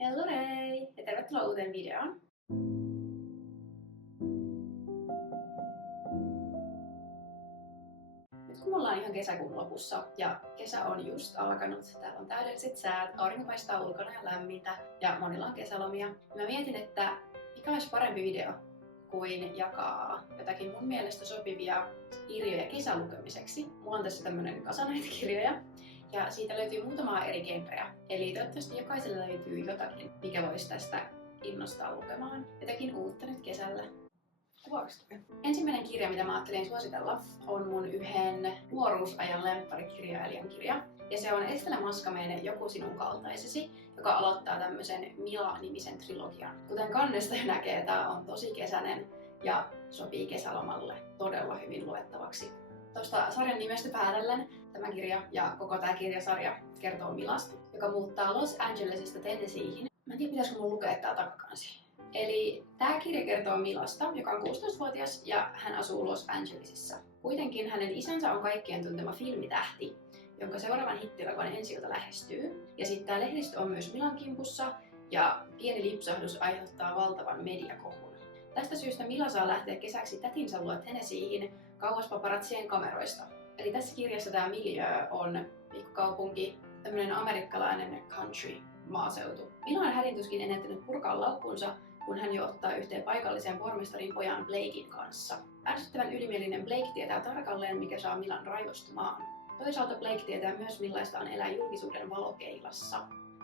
Hei ja tervetuloa uuteen videoon. Nyt kun me ollaan ihan kesäkuun lopussa ja kesä on just alkanut, täällä on täydelliset säät, aurinko paistaa ulkona ja lämmintä ja monilla on kesälomia. Mä mietin, että mikä olisi parempi video kuin jakaa jotakin mun mielestä sopivia kirjoja kesälukemiseksi. Mulla on tässä tämmönen kasa näitä kirjoja ja siitä löytyy muutamaa eri genreä. Eli toivottavasti jokaiselle löytyy jotakin, mikä voisi tästä innostaa lukemaan. Jotakin uutta nyt kesällä. Ensimmäinen kirja, mitä mä ajattelin suositella, on mun yhden nuoruusajan lempparikirjailijan kirja. Ja se on Estelle Maskameen Joku sinun kaltaisesi, joka aloittaa tämmöisen Mila-nimisen trilogian. Kuten kannesta näkee, tää on tosi kesäinen ja sopii kesälomalle todella hyvin luettavaksi. Tuosta sarjan nimestä päätellen tämä kirja ja koko tämä kirjasarja kertoo Milasta, joka muuttaa Los Angelesista Tennesseeihin. Mä en tiedä, pitäisikö mun lukea tää takakansi. Eli tämä kirja kertoo Milasta, joka on 16-vuotias ja hän asuu Los Angelesissa. Kuitenkin hänen isänsä on kaikkien tuntema filmitähti, jonka seuraavan hittirakon ensi-ilta lähestyy. Ja sitten tämä lehdistö on myös Milan kimpussa ja pieni lipsahdus aiheuttaa valtavan mediakohun. Tästä syystä Mila saa lähteä kesäksi tätinsä luo Tennesseeihin kauas paparazzien kameroista. Eli tässä kirjassa tämä miljöö on pikkukaupunki, tämmöinen amerikkalainen country maaseutu. Mila on hädintuskin ennättänyt purkaa laukkunsa, kun hän jo ottaa yhteen paikallisen pormestarin pojan Blakein kanssa. Ärsyttävän ylimielinen Blake tietää tarkalleen, mikä saa Milan raivostumaan. Toisaalta Blake tietää myös, millaista on elää julkisuuden valokeilassa.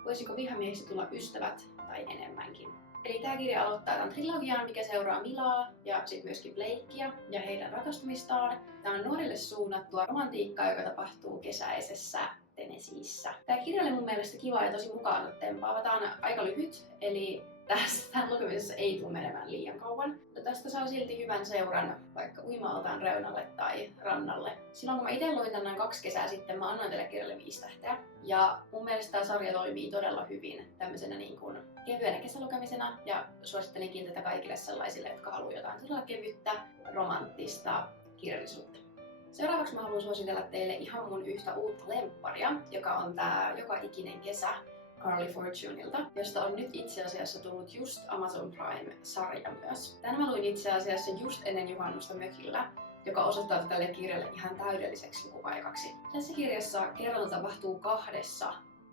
Voisiko vihamiehistä tulla ystävät tai enemmänkin? Eli tämä kirja aloittaa tämän trilogian, mikä seuraa Milaa ja sitten myöskin Blakea ja heidän rakastumistaan. Tämä on nuorille suunnattua romantiikkaa, joka tapahtuu kesäisessä Tennesseeissä. Tämä kirja oli mun mielestä kiva ja tosi mukaan tempaava. Tämä on aika lyhyt, eli tästä lukemisessa ei tule menemään liian kauan. Mutta tästä saa silti hyvän seuran vaikka uima-altaan reunalle tai rannalle. Silloin kun mä itse luin tämän noin 2 kesää sitten, mä annoin tälle kirjalle 5 tähteä. Ja mun mielestä tämä sarja toimii todella hyvin tämmöisenä niin kuin kevyenä kesälukemisena. Ja suosittelinkin tätä kaikille sellaisille, jotka haluaa jotain todella kevyttä, romanttista kirjallisuutta. Seuraavaksi mä haluan suositella teille ihan mun yhtä uutta lempparia, joka on tää Joka ikinen kesä Carly Fortuneilta, josta on nyt itse asiassa tullut just Amazon Prime-sarja myös. Tän mä luin itse asiassa just ennen juhannusta mökillä, joka osoittaa tälle kirjalle ihan täydelliseksi lukupaikaksi. Tässä kirjassa kerronta tapahtuu 2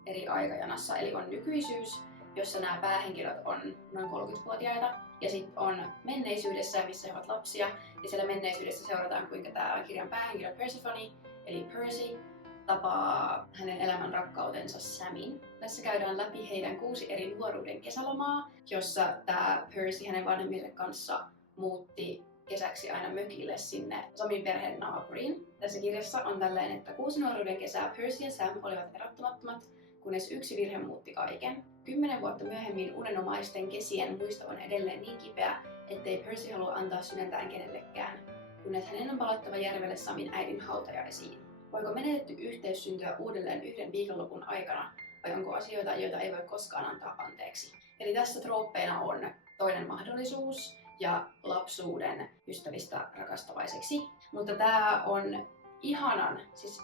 eri aikajanassa, eli on nykyisyys, jossa nämä päähenkilöt on noin 30-vuotiaita, ja sitten on menneisyydessä, missä he ovat lapsia, ja siellä menneisyydessä seurataan, kuinka tämä kirjan päähenkilö Persephone, eli Percy, tapaa hänen elämän rakkautensa Samin. Tässä käydään läpi heidän 6 eri nuoruuden kesälomaa, jossa tämä Percy hänen vanhemmille kanssa muutti kesäksi aina mökille sinne Samin perheen naapuriin. Tässä kirjassa on tällainen, että 6 nuoruuden kesää Percy ja Sam olivat erottamattomat, kunnes yksi virhe muutti kaiken. 10 vuotta myöhemmin unenomaisten kesien muisto on edelleen niin kipeä, ettei Percy halua antaa sydäntään kenellekään, kunnes hänen on palattava järvelle Samin äidin hautajaisiin. Voiko menetetty yhteys syntyä uudelleen yhden viikonlopun aikana, vai onko asioita, joita ei voi koskaan antaa anteeksi? Eli tässä trooppeina on toinen mahdollisuus ja lapsuuden ystävistä rakastavaiseksi. Mutta tämä on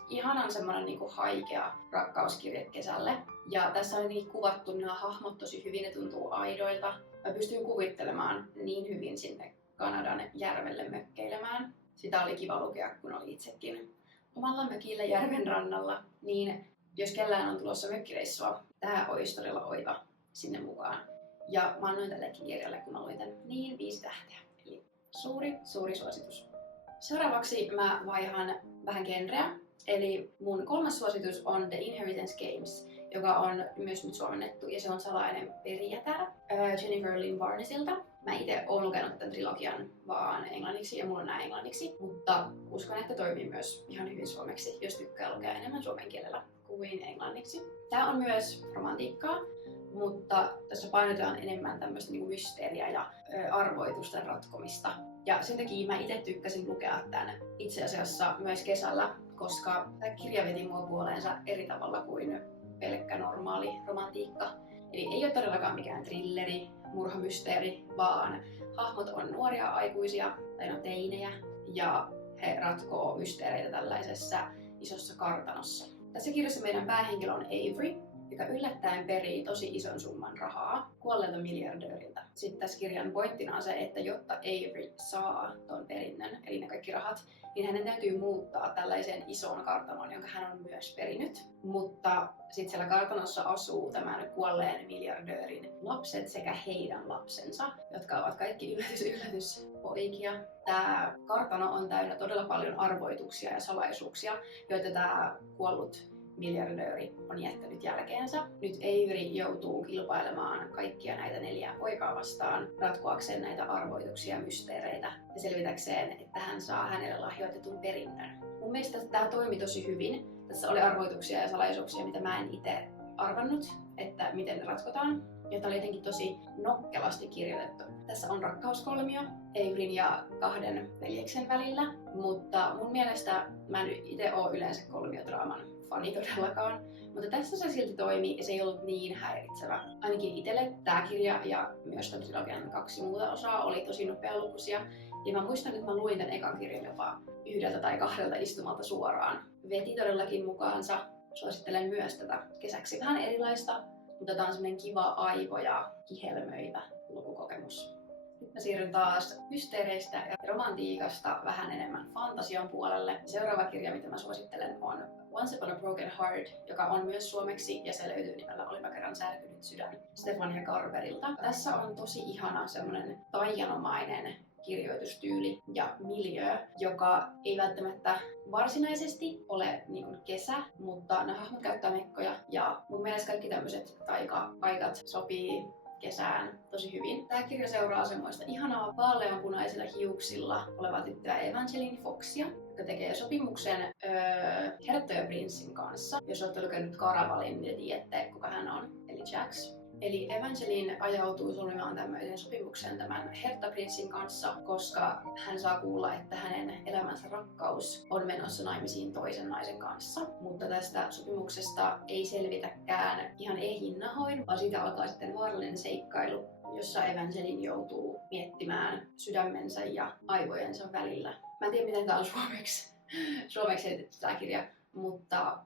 ihanan semmoinen niinku haikea rakkauskirje kesälle. Ja tässä on jotenkin kuvattu nämä hahmot tosi hyvin, ne tuntuu aidoilta. Mä pystyn kuvittelemaan niin hyvin sinne Kanadan järvelle mökkeilemään. Sitä oli kiva lukea, kun oli itsekin omalla mökillä järven rannalla. Niin jos kellään on tulossa mökkireissua, tämä olisi todella oiva sinne mukaan. Ja mä annoin tällekin kirjalle, kun mä luin tän, niin 5 tähteä. Eli suuri suositus. Seuraavaksi mä vaihan vähän genreä. Eli mun 3. suositus on The Inheritance Games, joka on myös nyt suomennettu, ja se on Salainen perijätär Jennifer Lynn Barnesilta. Mä itse oon lukenut tämän trilogian vaan englanniksi ja mulla on nää englanniksi, mutta uskon, että toimii myös ihan hyvin suomeksi, jos tykkää lukea enemmän suomen kielellä kuin englanniksi. Tää on myös romantiikkaa, mutta tässä painotetaan enemmän tämmöistä niinku mysteeriä ja arvoitusten ratkomista. Ja sen takia mä itse tykkäsin lukea tämän itse asiassa myös kesällä, koska tämä kirja veti mua puoleensa eri tavalla kuin pelkkä normaali romantiikka. Eli ei ole todellakaan mikään thrilleri, murhamysteeri, vaan hahmot on nuoria aikuisia, tai no teinejä, ja he ratkoo mysteereitä tällaisessa isossa kartanossa. Tässä kirjassa meidän päähenkilö on Avery, joka yllättäen perii tosi ison summan rahaa kuolleelta miljardööriltä. Sitten tässä kirjan pointtina on se, että jotta Avery saa ton perinnön, eli ne kaikki rahat, niin hänen täytyy muuttaa tällaiseen isoon kartanoon, jonka hän on myös perinyt. Mutta sitten siellä kartanossa asuu tämän kuolleen miljardöörin lapset sekä heidän lapsensa, jotka ovat kaikki yllätys poikia. Tämä kartano on täynnä todella paljon arvoituksia ja salaisuuksia, joita tämä kuollut miljardööri on jättänyt jälkeensä. Nyt Avery joutuu kilpailemaan kaikkia näitä 4 poikaa vastaan ratkoakseen näitä arvoituksia ja mysteereitä ja selvitäkseen, että hän saa hänelle lahjoitetun perinnön. Mun mielestä tämä toimi tosi hyvin. Tässä oli arvoituksia ja salaisuuksia, mitä mä en itse arvannut, että miten ne ratkotaan. Ja tämä oli jotenkin tosi nokkelasti kirjoitettu. Tässä on rakkauskolmio Averyn ja 2 veljeksen välillä, mutta mun mielestä mä en itse ole yleensä kolmiodraaman fani todellakaan. Mutta tässä se silti toimi ja se ei ollut niin häiritsevä. Ainakin itselle tämä kirja ja myös tämän trilogian 2 muuta osaa oli tosi nopealukuisia. Ja mä muistan, että mä luin tämän ekan kirjan jopa 1 tai 2 istumalta suoraan. Veti todellakin mukaansa. Suosittelen myös tätä kesäksi vähän erilaista, mutta tää on semmonen kiva aivo- ja kihelmöivä lukukokemus. Nyt mä siirryn taas mysteereistä ja romantiikasta vähän enemmän fantasian puolelle. Seuraava kirja, mitä mä suosittelen, on Once Upon a Broken Heart, joka on myös suomeksi ja se löytyy nimellä Olipa kerran särkynyt sydän Stefania Carverilta. Tässä on tosi ihana semmonen taianomainen kirjoitustyyli ja miljöö, joka ei välttämättä varsinaisesti ole niin kuin kesä, mutta nämä hahmot käyttää mekkoja ja mun mielestä kaikki tämmöiset taika-paikat sopii kesään tosi hyvin. Tämä kirja seuraa semmoista ihanaa vaaleanpunaisilla hiuksilla olevaa tyttöä Evangeline Foxia, joka tekee sopimuksen herttojen kanssa. Jos olette lukenut Caravalin, niin tiedätte, kuka hän on, eli Jax. Eli Evangeline ajautuu solmimaan tämmöisen sopimuksen tämän herttaprinssin kanssa, koska hän saa kuulla, että hänen elämänsä rakkaus on menossa naimisiin toisen naisen kanssa. Mutta tästä sopimuksesta ei selvitäkään ihan ehinnahoin, vaan siitä alkaa sitten vaarallinen seikkailu, jossa Evangeline joutuu miettimään sydämensä ja aivojensa välillä. Mä en tiedä, miten tää on suomeksi editetty tää kirja, mutta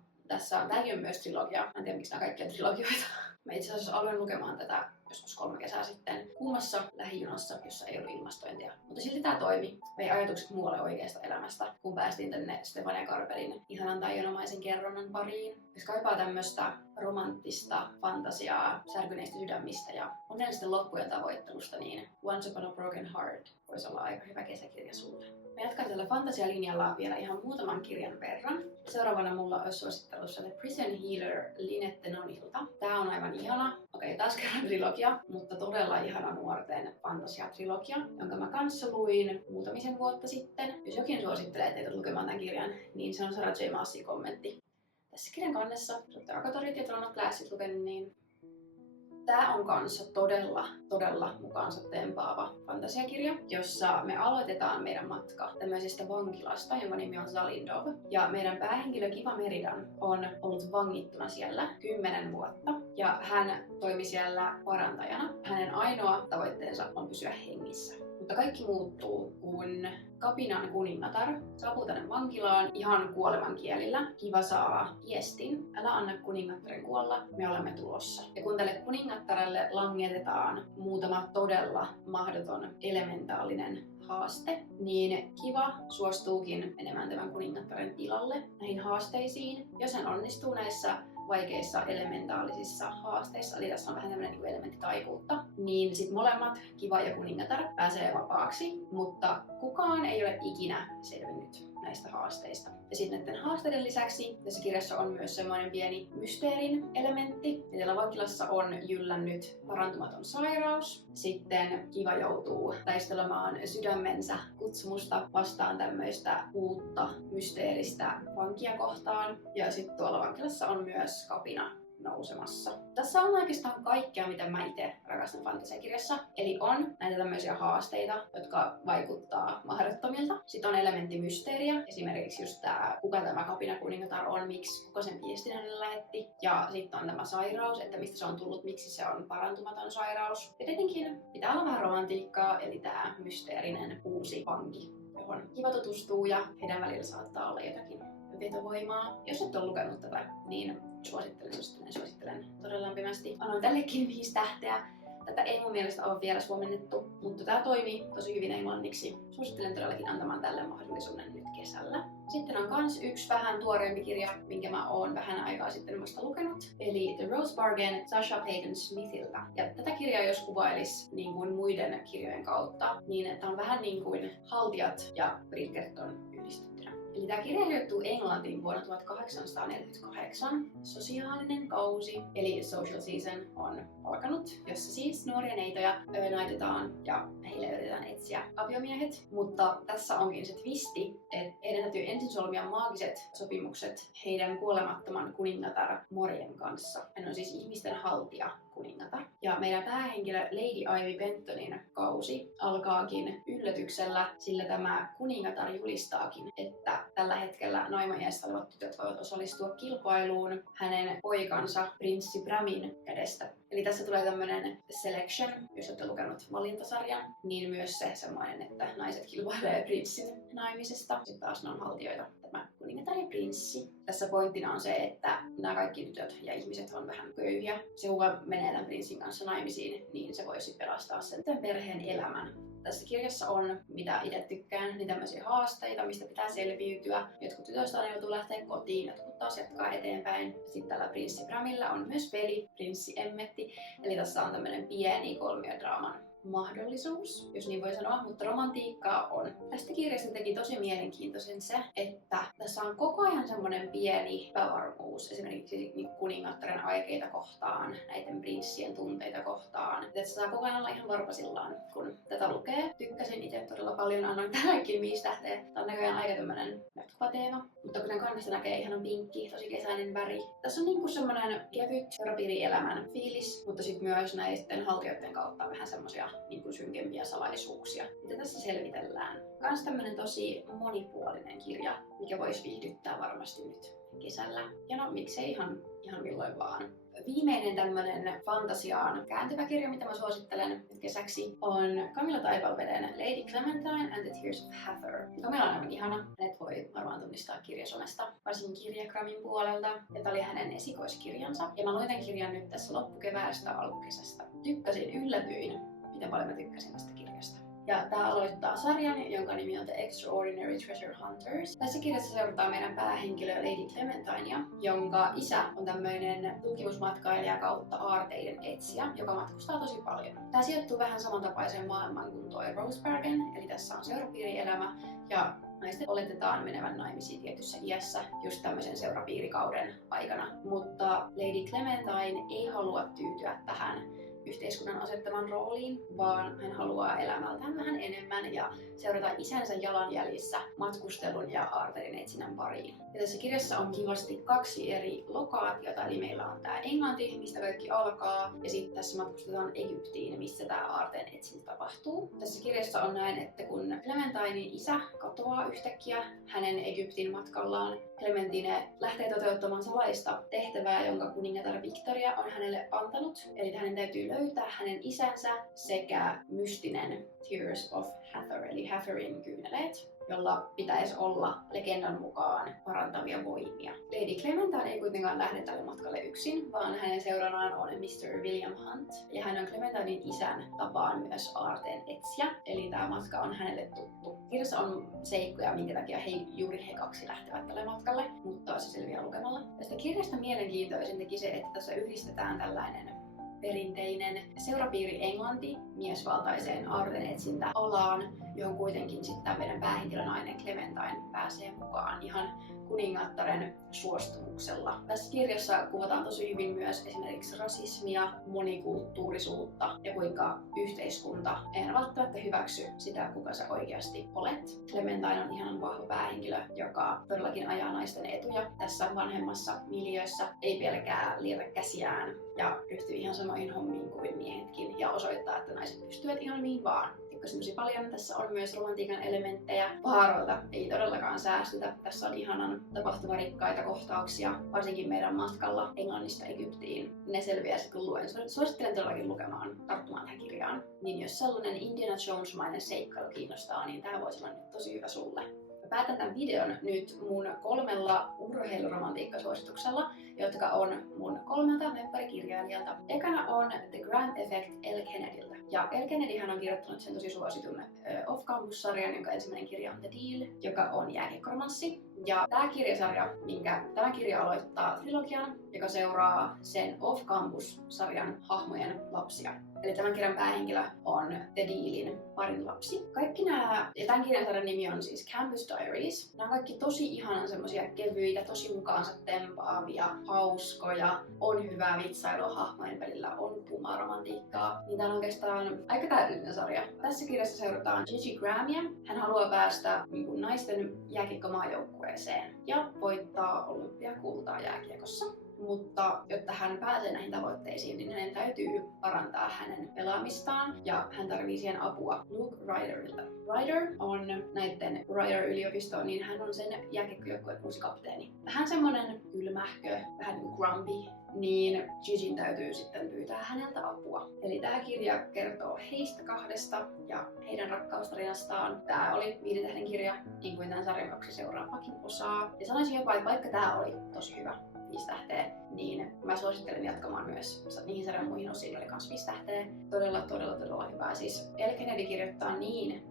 tämäkin on myös trilogia. Mä en tiedä, miksi nämä kaikki on trilogioita. Mä itse asiassa aloin lukemaan tätä joskus 3 kesää sitten kuumassa lähijunassa, jossa ei ollut ilmastointia. Mutta silti tää toimi. Vei ajatukset muualle oikeasta elämästä, kun päästiin tänne Stefania Carverin ihanan taianomaisen kerronnan pariin. Jos kaipaa tämmöstä romanttista fantasiaa särkyneistä sydämistä ja onnellisten loppujen tavoittelusta, niin Once Upon a Broken Heart voisi olla aika hyvä kesäkirja sulle. Mä jatkan tällä fantasialinjalla vielä ihan muutaman kirjan verran. Seuraavana mulla olisi suosittelussa The Prison Healer Lynette Nonilta. Tää on aivan ihana. Okei, taas kerran trilogia, mutta todella ihana nuorten fantasiatrilogia, jonka mä kanssa luin muutamisen vuotta sitten. Jos jokin suosittelee teitä lukemaan tämän kirjan, niin se on Sarah J. Maasin kommentti. Tässä kirjan kannessa, jos olette Akatorit ja Throne of Glassit lukenut, niin tää on kanssa todella mukaansa tempaava fantasiakirja, jossa me aloitetaan meidän matka tämmöisestä vankilasta, jonka nimi on Zalindov. Ja meidän päähenkilö Kiva Meridan on ollut vangittuna siellä 10 vuotta. Ja hän toimi siellä parantajana. Hänen ainoa tavoitteensa on pysyä hengissä. Mutta kaikki muuttuu, kun kapinan kuningatar saapuu tänne vankilaan ihan kuoleman kielillä. Kiva saa viestin: älä anna kuningattaren kuolla, me olemme tulossa. Ja kun tälle kuningattarelle langetetaan muutama todella mahdoton elementaalinen haaste, niin Kiva suostuukin menemään tämän kuningattaren tilalle näihin haasteisiin. Jos hän onnistuu näissä vaikeissa elementaalisissa haasteissa, eli tässä on vähän tämmöinen elementtitaikuutta, niin sit molemmat, Kiva ja kuningatar, pääsee vapaaksi, mutta kukaan ei ole ikinä selvinnyt näistä haasteista. Ja sitten näiden haasteiden lisäksi tässä kirjassa on myös semmoinen pieni mysteerin elementti. Siellä vankilassa on jyllännyt parantumaton sairaus. Sitten Kiva joutuu taistelemaan sydämensä kutsumusta vastaan tämmöistä uutta mysteeristä vankia kohtaan. Ja sitten tuolla vankilassa on myös kapina nousemassa. Tässä on oikeastaan kaikkea, mitä mä itse rakastan fantasiakirjassa. Eli on näitä tämmöisiä haasteita, jotka vaikuttaa mahdottomilta. Sitten on elementti mysteeriä, esimerkiksi just tää, kuka tämä kapinakuningatar on, kuka sen viestin hänelle lähetti. Ja sitten on tämä sairaus, että mistä se on tullut, miksi se on parantumaton sairaus. Ja tietenkin pitää olla vähän romantiikkaa, eli tää mysteerinen uusi vanki, johon Kiva tutustuu ja heidän välillä saattaa olla jotakin vetovoimaa. Jos et ole lukenut tätä, niin suosittelen todella lämpimästi. Annoin tällekin 5 tähteä. Tätä ei mun mielestä ole vielä suomennettu, mutta tämä toimii tosi hyvin englanniksi. Suosittelen todellakin antamaan tälle mahdollisuuden nyt kesällä. Sitten on kans yksi vähän tuoreempi kirja, minkä mä oon vähän aikaa sitten vasta lukenut. Eli The Rose Bargain Sasha Pagan Smithiltä. Ja tätä kirjaa jos kuvailis niin kuin muiden kirjojen kautta, niin että on vähän niin kuin Haltijat ja Bridgerton yhdistettynä. Eli tämä kirja sijoittuu Englantiin vuonna 1848. Sosiaalinen kausi, eli social season, on alkanut, jossa siis nuoria neitoja naitetaan ja heille yritetään etsiä aviomiehet. Mutta tässä onkin se twisti, että heidän täytyy ensin solmia maagiset sopimukset heidän kuolemattoman kuningatar Morien kanssa. Hän on siis ihmisten haltija kuningatar. Ja meidän päähenkilö Lady Ivy Bentonin kausi alkaakin yllätyksellä, sillä tämä kuningatar julistaakin, että tällä hetkellä naimaiässä olevat tytöt voivat osallistua kilpailuun hänen poikansa prinssi Bramin kädestä. Eli tässä tulee tämmönen selection, jos olette lukenut valintasarjan, niin myös se semmoinen, että naiset kilpailee prinssin naimisesta. Sitten taas ne on haltijoita, tämä kuningatar ja prinssi. Tässä pointtina on se, että nämä kaikki tytöt ja ihmiset on vähän köyhiä. Se kuka menee tämän prinssin kanssa naimisiin, niin se voisi pelastaa sen perheen elämän. Tässä kirjassa on, mitä itse tykkään, niin tämmöisiä haasteita, mistä pitää selviytyä. Jotkut tytöistä on joutuu lähteä kotiin, jotkut taas jatkaa eteenpäin. Sitten tällä prinssi Bramilla on myös veli, prinssi Emmetti. Eli tässä on tämmöinen pieni kolmiodraaman mahdollisuus, jos niin voi sanoa, mutta romantiikkaa on. Tästä kirjasta teki tosi mielenkiintoisen se, että tässä on koko ajan semmoinen pieni epävarmuus, esimerkiksi niin kuningattaren aikeita kohtaan, näiden prinssien tunteita kohtaan. Että saa koko ajan olla ihan varpasillaan, kun tätä lukee. Tykkäsin itse todella paljon, annoin tällekin 5 tähteä. Tämä on näköjään aika tämmönen jatkuva teema, mutta kuten kannesta näkee, ihan on pinkki, tosi kesäinen väri. Tässä on niinku semmoinen kevyt seurapiirielämän fiilis, mutta sitten myös näiden haltijoiden kautta vähän semmosia niin kuin synkempiä salaisuuksia, mitä tässä selvitellään. Kans tämmönen tosi monipuolinen kirja, mikä voisi viihdyttää varmasti nyt kesällä. Ja no miksei ihan milloin vaan. Viimeinen tämmönen fantasiaan kääntyvä kirja, mitä mä suosittelen nyt kesäksi, on Camilla Taipalveden Lady Clementine and the Tears of Hathor. Camilla on aivan ihana. Hänet voi varmaan tunnistaa kirjasomesta, varsinkin Kirjakramin puolelta. Ja tää oli hänen esikoiskirjansa. Ja mä luin tämän kirjan nyt tässä loppukeväästä alkukesästä. Yllätyin, miten paljon mä tykkäsin tästä kirjasta. Ja tää aloittaa sarjan, jonka nimi on The Extraordinary Treasure Hunters. Tässä kirjassa seurataan meidän päähenkilö Lady Clementinea, jonka isä on tämmöinen tutkimusmatkailija kautta aarteiden etsijä, joka matkustaa tosi paljon. Tää sijoittuu vähän samantapaiseen maailmaan kuin toi Rose Bargain, eli tässä on seurapiirielämä ja naisten oletetaan menevän naimisiin tietyssä iässä just tämmöisen seurapiirikauden aikana. Mutta Lady Clementine ei halua tyytyä tähän yhteiskunnan asettaman rooliin, vaan hän haluaa elämältään vähän enemmän ja seurata isänsä jalanjäljissä matkustelun ja aarteiden etsinnän pariin. Ja tässä kirjassa on kivasti 2 eri lokaatiota, eli meillä on tää Englanti, mistä kaikki alkaa, ja sitten tässä matkustetaan Egyptiin, missä tää aarteen etsintä tapahtuu. Tässä kirjassa on näin, että kun Clementinin isä katoaa yhtäkkiä hänen Egyptin matkallaan, Clementine lähtee toteuttamaan salaista tehtävää, jonka kuningatar Victoria on hänelle antanut. Eli hänen täytyy löytää hänen isänsä sekä mystinen Tears of Hathor, eli Hathorin kyyneleet, jolla pitäisi olla legendan mukaan parantavia voimia. Lady Clementine ei kuitenkaan lähde tälle matkalle yksin, vaan hänen seuranaan on Mr. William Hunt. Ja hän on Clementinin isän tapaan myös aarteen etsijä, eli tämä matka on hänelle tuttu. Kirjassa on seikkoja, minkä takia juuri he 2 lähtevät tälle matkalle, mutta se selviää lukemalla. Tästä kirjasta mielenkiintoisin teki se, että tässä yhdistetään tällainen perinteinen seurapiiri Englanti miesvaltaiseen aarteen etsintäalaan, johon kuitenkin sitten meidän päähenkilönainen Clementine pääsee mukaan ihan kuningattaren suostumuksella. Tässä kirjassa kuvataan tosi hyvin myös esimerkiksi rasismia, monikulttuurisuutta ja kuinka yhteiskunta ei välttämättä hyväksy sitä, kuka sä oikeasti olet. Clementine on ihan vahva päähenkilö, joka todellakin ajaa naisten etuja tässä vanhemmassa miljöössä, ei pelkää lievä käsiään ja ryhtyy ihan samoihin hommiin kuin miehetkin ja osoittaa, että naiset pystyvät ihan niin vaan. Tykkäsin tosi paljon. Tässä on myös romantiikan elementtejä. Vaaroilta ei todellakaan säästytä. Tässä on ihanan tapahtumarikkaita kohtauksia, varsinkin meidän matkalla Englannista Egyptiin. Ne selviää sitten kun luen. Suosittelen todellakin lukemaan, tarttumaan tähän kirjaan. Niin jos sellainen Indiana Jones-mainen seikkailu kiinnostaa, niin tämä voisi olla nyt tosi hyvä sulle. päätän tämän videon nyt mun 3 urheiluromantiikkasuosituksella, jotka on mun 3 lempparikirjailijalta. Ekana on The Grand Effect Elle Kennedyltä. Ja Elle Kennedyhän on kirjoittanut sen tosi suositun Off Campus-sarjan, jonka ensimmäinen kirja on The Deal, joka on jääkiekkoromanssi. Ja tämä kirjasarja, tämä kirja aloittaa trilogian, joka seuraa sen Off Campus-sarjan hahmojen lapsia. Eli tämän kirjan päähenkilö on The Dealin parin lapsi. Kaikki nämä, ja tämän kirjasarjan nimi on siis Campus Diaries. Nämä on kaikki tosi ihanan semmosia kevyitä, tosi mukaansa tempaavia, hauskoja, on hyvää vitsailua hahmojen välillä, on kuumaa romantiikkaa. Niin tämä on oikeastaan aika täydellinen sarja. Tässä kirjassa seurataan Gigi Grahamia. Hän haluaa päästä naisten jääkiekkomaajoukkueeseen ja voittaa olympiakultaa jääkiekossa. Mutta jotta hän pääsee näihin tavoitteisiin, niin hänen täytyy parantaa hänen pelaamistaan ja hän tarvitsee siihen apua Luke Ryderilta. Ryder on näiden Ryder-yliopistoon, niin hän on sen jääkiekkojoukkueen uusi kapteeni. Vähän semmonen kylmähkö, vähän niin kuin grumpy, niin Gigin täytyy sitten pyytää häneltä apua. Eli tämä kirja kertoo heistä 2 ja heidän rakkaustarinastaan. Tämä oli 5 tähden kirja, niin kuin tämän sarjan 2 seuraavakin osaa. Ja sanoisin jopa, että vaikka tämä oli tosi hyvä, 5 tähteä, niin mä suosittelen jatkamaan myös niihin sarjan muihin osiin, oli kans 5 tähteä. Todella hyvää. Siis Elle Kennedy kirjoittaa niin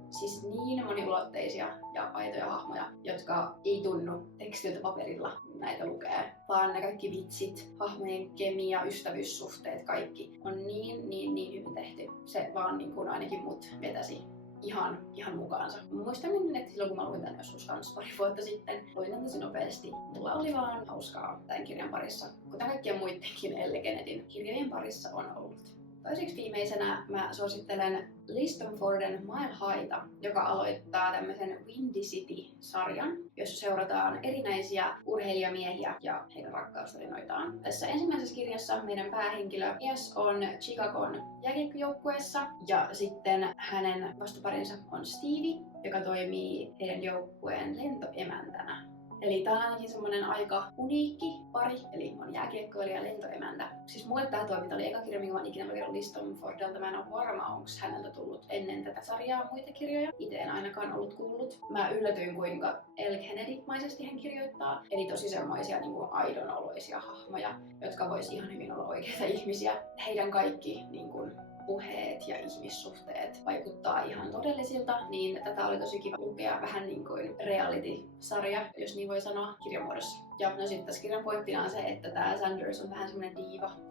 moniulotteisia ja aitoja hahmoja, jotka ei tunnu tekstiltä paperilla näitä lukee, vaan ne kaikki vitsit, hahmojen kemia, ystävyyssuhteet, kaikki on niin hyvin tehty. Se vaan niin kuin ainakin mut vetäsi ihan mukaansa. Muistan, että silloin kun mä luin tämän joskus kans pari vuotta sitten, luin tämän tosi nopeasti. Mulla oli vaan hauskaa tämän kirjan parissa, kuten kaikkien muidenkin Elle Kennedyn kirjojen parissa on ollut. Toiseksi viimeisenä mä suosittelen Liston Forden Mile Highta, joka aloittaa tämmöisen Windy City-sarjan, jossa seurataan erinäisiä urheilijamiehiä ja heidän rakkaustarinoitaan. Tässä ensimmäisessä kirjassa meidän päähenkilö Ias on Chicagon jääkiekkojoukkueessa ja sitten hänen vastaparinsa on Stevie, joka toimii heidän joukkueen lentoemäntänä. Eli tää on ainakin semmonen aika uniikki pari, eli on jääkiekkoilija ja lentoemäntä. Siis mulle tää toiminta oli eka kirja, minkä mä ikinä lukenut Liston Fordelta. Mä en ole varma, onko häneltä tullut ennen tätä sarjaa muita kirjoja. Itse en ainakaan ollut kuullut. Mä yllätyin, kuinka Elle Kennedy-maisesti hän kirjoittaa. Eli tosi semmoisia niin kuin aidonoloisia hahmoja, jotka vois ihan hyvin olla oikeita ihmisiä. Heidän kaikki niin kuin puheet ja ihmissuhteet vaikuttaa ihan todellisilta, niin tätä oli tosi kiva lukea vähän niin kuin reality-sarja, jos niin voi sanoa, kirjamuodossa. Ja no sitten tässä kirjan pointtina on se, että tämä Sanders on vähän semmoinen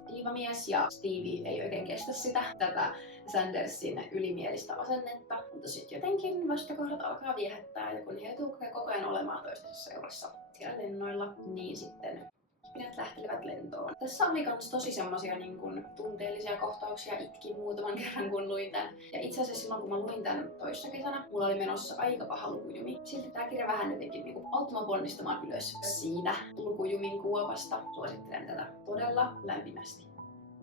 diivamies ja Stevie ei oikein kestä tätä Sandersin ylimielistä asennetta, mutta sitten jotenkin vastakohdat alkaa viehättää ja kun he joutuu koko ajan olemaan toistensa seurassa siellä lennoilla, niin sitten kipinät lähtelevät lentoon. Tässä oli kans tosi semmosia niin kun tunteellisia kohtauksia, itkin muutaman kerran kun luin tän. Ja itse asiassa silloin kun mä luin tän toissa kesänä, mulla oli menossa aika paha lukujumi. Silti tää kirja vähän jotenkin niin auttoi mua ponnistamaan ylös siinä lukujumin kuopasta. Suosittelen tätä todella lämpimästi.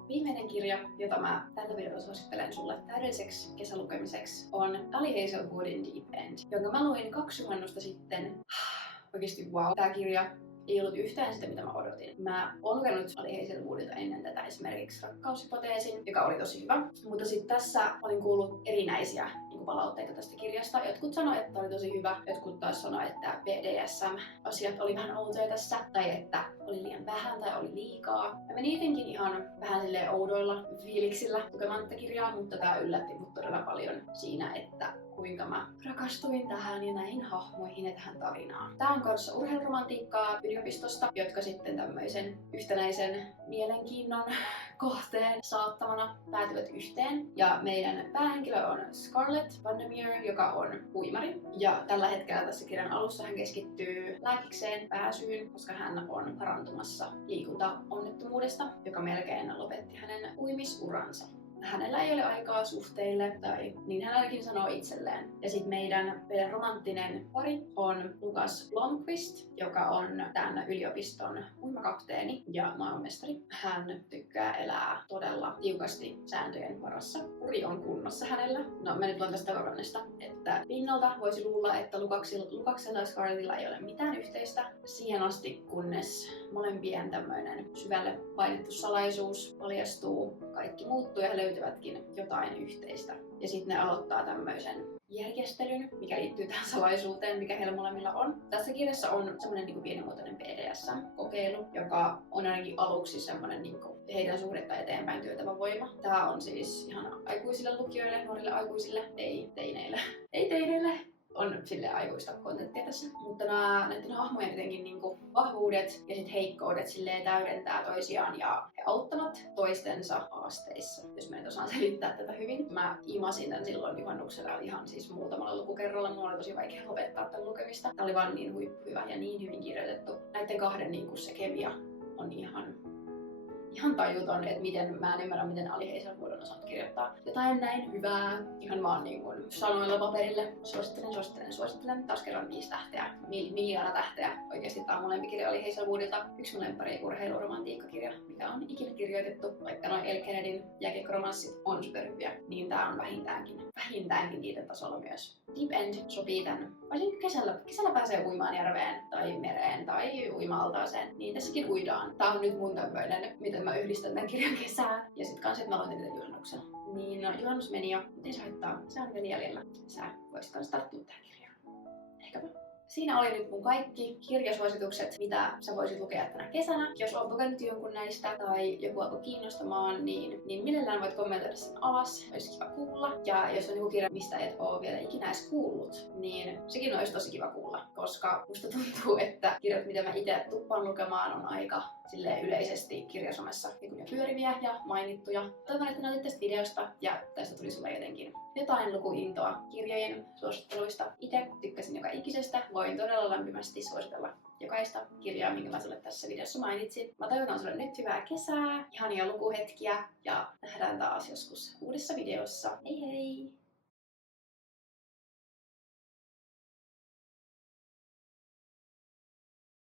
Viimeinen kirja, jota mä tältä videolla suosittelen sulle täydelliseksi kesälukemiseksi, on Ali Hazelwoodin Deep End, jonka mä luin 2 juhannusta sitten. Oikeesti wow, tää kirja ei ollut yhtään sitä, mitä mä odotin. Mä oon lukenut Ali Hazelwoodilta ennen tätä esimerkiksi Rakkaushypoteesin, joka oli tosi hyvä. Mutta sitten tässä olin kuullut erinäisiä palautteita tästä kirjasta. Jotkut sanoi, että oli tosi hyvä. Jotkut taas sanoi, että BDSM-asiat oli vähän outoja tässä. Tai että oli liian vähän tai oli liikaa. Mä menin jotenkin ihan vähän silleen oudoilla fiiliksillä lukemaan tätä kirjaa, mutta tää yllätti mut todella paljon siinä, että kuinka mä rakastuin tähän ja näihin hahmoihin ja tähän tarinaan. Tää on kanssa urheiluromantiikkaa yliopistosta, jotka sitten tämmöisen yhtenäisen mielenkiinnon kohteen saattamana päätyvät yhteen. Ja meidän päähenkilö on Scarlett Vandermeer, joka on uimari. Ja tällä hetkellä tässä kirjan alussa hän keskittyy lääkikseen pääsyyn, koska hän on parantumassa liikuntaonnettomuudesta, joka melkein lopetti hänen uimisuransa. Hänellä ei ole aikaa suhteille, tai niin hän ainakin sanoo itselleen. Ja sitten meidän romanttinen pari on Lukas Blomqvist, joka on tämän yliopiston uimakapteeni ja maailmanmestari. Hän tykkää elää todella tiukasti sääntöjen varassa. Uri on kunnossa hänellä. No mä nyt luen tästä takarannesta, että pinnalta voisi luulla, että Lukaksella ja Scarlettilla ei ole mitään yhteistä siihen asti, kunnes molempien tämmöinen syvälle painettu salaisuus paljastuu. kaikki muuttuu ja he löytävätkin jotain yhteistä. Ja sitten ne aloittaa tämmöisen järjestelyn, mikä liittyy tähän salaisuuteen, mikä heillä molemmilla on. Tässä kirjassa on semmoinen niin pienimuotoinen BDSM-kokeilu, joka on ainakin aluksi semmoinen niin heidän suhdetta eteenpäin työtävä voima. Tämä on siis ihan aikuisille lukijoille, nuorille aikuisille, ei teineille. Ei teineille. On sille aikuista kontenttia tässä. Mutta näiden hahmojen jotenkin niinku vahvuudet ja sit heikkoudet silleen täydentää toisiaan ja he auttavat toistensa haasteissa. Jos mä nyt osaan selittää tätä hyvin. Mä imasin tän silloin juhannuksella ihan siis muutamalla lukukerralla. Mulla oli tosi vaikea lopettaa tän lukemista. Tää oli vaan niin hyvä ja niin hyvin kirjoitettu. Näiden kahden niinku se kemia on ihan tajuton, että miten mä en ymmärrä, miten Ali Heisel voidaan osata kirjoittaa jotain näin hyvää. Ihan vaan niin kuin sanoilla paperille. Suosittelen. Taas kerran 5 tähteä. Miljoona tähteä. Oikeesti tää on mun lempikirja Ali Heiselwoodilta. Yksi mun lemppari urheiluromantiikkakirja, mikä on ikinä kirjoitettu. Vaikka noin El Kennedyn jääkiekkoromanssit on superhyviä, niin tää on vähintäänkin niiden tasolla myös. Deep End sopii tän. Varsinkin kesällä pääsee uimaan järveen tai mereen tai uima-altaaseen, niin tässäkin uidaan. Tää on nyt mun tämmöinen, miten mä yhdistän tämän kirjan kesään. Ja sit kans, että mä aloitin niitä juhannuksella. Niin no, juhannus meni jo, mutta ei se haittaa. Se on vielä jäljellä. Sä voisit kans tarttua tähän kirjaan. Ehkäpä. Siinä oli nyt mun kaikki kirjasuositukset, mitä sä voisit lukea tänä kesänä. Jos oot lukenut jonkun näistä tai joku alkoi kiinnostamaan, niin mielellään voit kommentoida sen alas. Olisi kiva kuulla. Ja jos on joku kirja, mistä et oo vielä ikinä edes kuullut, niin sekin olisi tosi kiva kuulla. Koska musta tuntuu, että kirjat, mitä mä itse tuppaan lukemaan, on aika silleen yleisesti kirjasomessa niin jo pyöriviä ja mainittuja. Toivon, että nautit tästä videosta ja tästä tuli sulle jotenkin jotain lukuintoa kirjojen suositteluista. Itse tykkäsin joka ikisestä. Voin todella lämpimästi suositella jokaista kirjaa, minkä mä sulle tässä videossa mainitsin. Mä toivotan sulle nyt hyvää kesää, ihania lukuhetkiä ja nähdään taas joskus uudessa videossa. Hei hei!